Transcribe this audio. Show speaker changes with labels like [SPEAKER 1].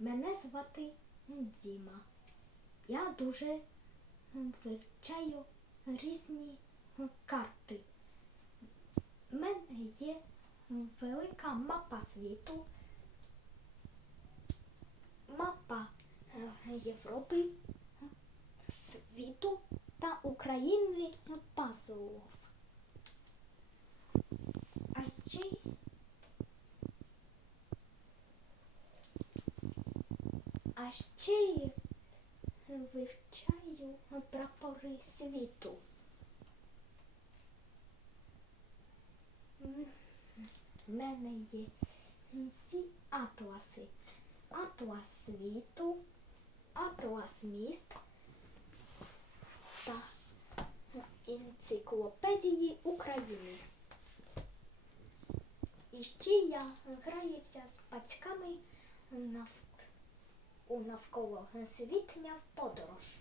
[SPEAKER 1] Мене звати Діма. Я дуже вивчаю різні карти. У мене є велика мапа світу, мапа е, Європи, світу та України пазлів. А ще А ще й вивчаю прапори світу. У мене є всі атласи. Атлас світу, атлас міст та енциклопедії України. І ще я граюся з батьками нав... у навколо світня подорож.